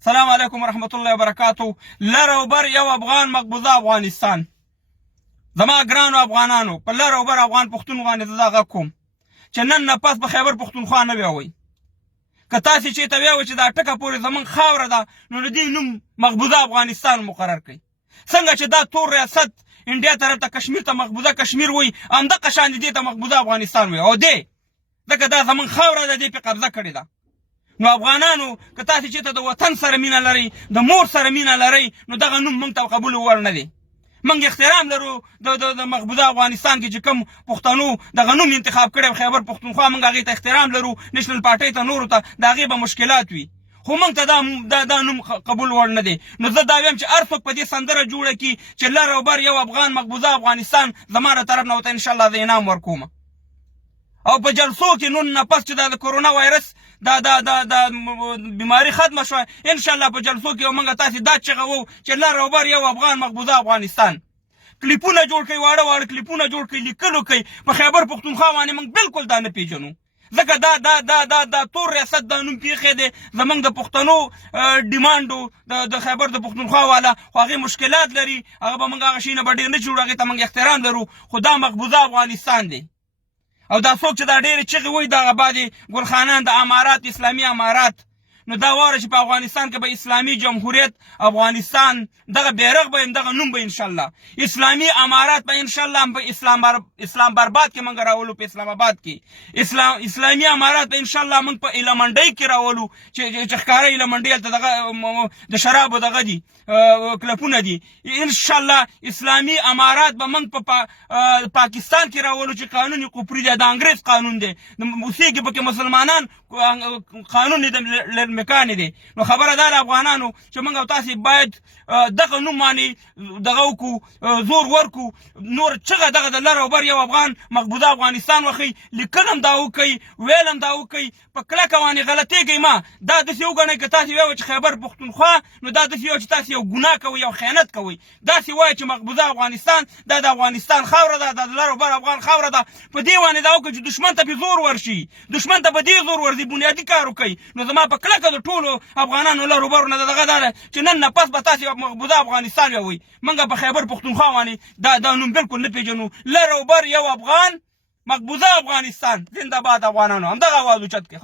السلام علیکم ورحمت الله وبرکاتو. لر او بر یو افغان مقبوضه افغانستان. زما ګرانو افغانانو، په لر او بر افغان پښتون باندې زه غږ کوم چې نن نه پس په خیبر پښتونخوا نه ویوئ. که تاسې چېرته ویوئ چې دا ټکه پورې زموږ خاوره ده، نو د دې نوم مقبوضه افغانستان مقرر کړئ. څنګه چې دا تور ریاست انډیا طرف ته کشمیر ته مقبوضه کشمیر وایي، همدغه شان دې ته مقبوضه افغانستان وایي. او دې ځکه دا زموږ خاوره ده، دې پې قبضه کړې ده. نو افغانانو، که تاسې چېرته د وطن سره مینه لرئ، د مور سره مینه لرئ، نو دغه نوم موږ ته قبول وړ نه دی. موږ احترام لرو د مقبوضه افغانستان کې چې کوم پښتنو دغه نوم انتخاب کړی خیبر پښتونخوا، موږ هغې ته احترام لرو. نیشنل پارټۍ ته نورو ته د هغې به مشکلات وي، خو موږ ته دا نوم قبول وړ نه دی. نو زه دا ویم چې هر څوک په دې سندره جوړه کړي چې لر او بر یو افغان مقبوضه افغانستان، زما له طرف نه ورته انشاءالله زه انعام ورکوم. او په جلسو کې نن نه پس چې دا د کرونا وایرس دا بیماری ختمه شوه، انشاءالله په جلسو کې موږ تاسې دا چغه وو چې لر او بر یو افغان مقبوضه افغانستان. کلیپونه جوړ کړئ، واړه واړه کلیپونه جوړ کړئ، لیکلو کوي په خیبر پښتونخوا باندې موږ بالکل دا نه پیژنو، ځکه دا تور ریاست دا نوم پیښی دی زموږ د پښتنو ډیمانډو د خیبر د پښتونخوا والا، خو هغې مشکلات لري. هغه به موږ هغه شي نه به ډېر نه جوړو، هغې ته موږ احترام لرو، خو دا مقبوضه افغانستان دی. او دا څوک چې دا ډېرې چغې وایي دغه بعد ګلخانان د امارات، اسلامي امارات، نو دا واوره چې په افغانستان کې به اسلامي جمهوریت افغانستان دغه بیرغ به دغه نوم به انشاءالله اسلامي امارات به انشاءالله په اسلام برباد کې موږ راولو، په اسلام آباد کې اسلامي امارات به انشاءالله موږ په ایلمنډۍ کې راولو چې ښکاره ایلمنډۍ هلته دغه د شرابو دغه دي کلپونه دي. انشاءالله اسلامي امارات به موږ په پاکستان کې راولو چې قانون کفري دی، د انګریز قانون دی، اوسېږي پکې مسلمانان، قانون یې د مکانې دی. نو خبره دا افغانانو چې موږ او تاسې باید دغه نوم باندې دغه وکړو، زور ورکړو. نور چغه دغه د لر او بر یو افغان مقبوضه افغانستان وښیي، لیکل هم دا وکوئ، ویل هم دا وکوئ، په کلکه باندې غلطېږئ مه. دا داسې وګڼئ که تاسې ویوئ چې خیبر پښتونخوا، نو دا داسې ویوئ چې تاسې یو ګناه کوئ، یو خیانت کوئ. داسې وایئ چې مقبوضه افغانستان دا د افغانستان خاوره ده، دا د لر او بر افغان خاوره ده. په دې باندې دا وکړئ چې دښمن ته پې زور ورشي، دښمن ته په دې زور ورځي، بنیادي کار وکړئ. نو زما په کلکه د ټولو افغانانو لر او برو نه دغه دا ده چې نن نه پس به تاسې مقبوضه افغانستان ویوئ. موږ په خیبر پښتونخوا باندې دا نوم بالکل نه پېژنو. لر او بر یو افغان مقبوضه افغانستان. زنده باد افغانانو. همدغه اواز اوچت کړئ.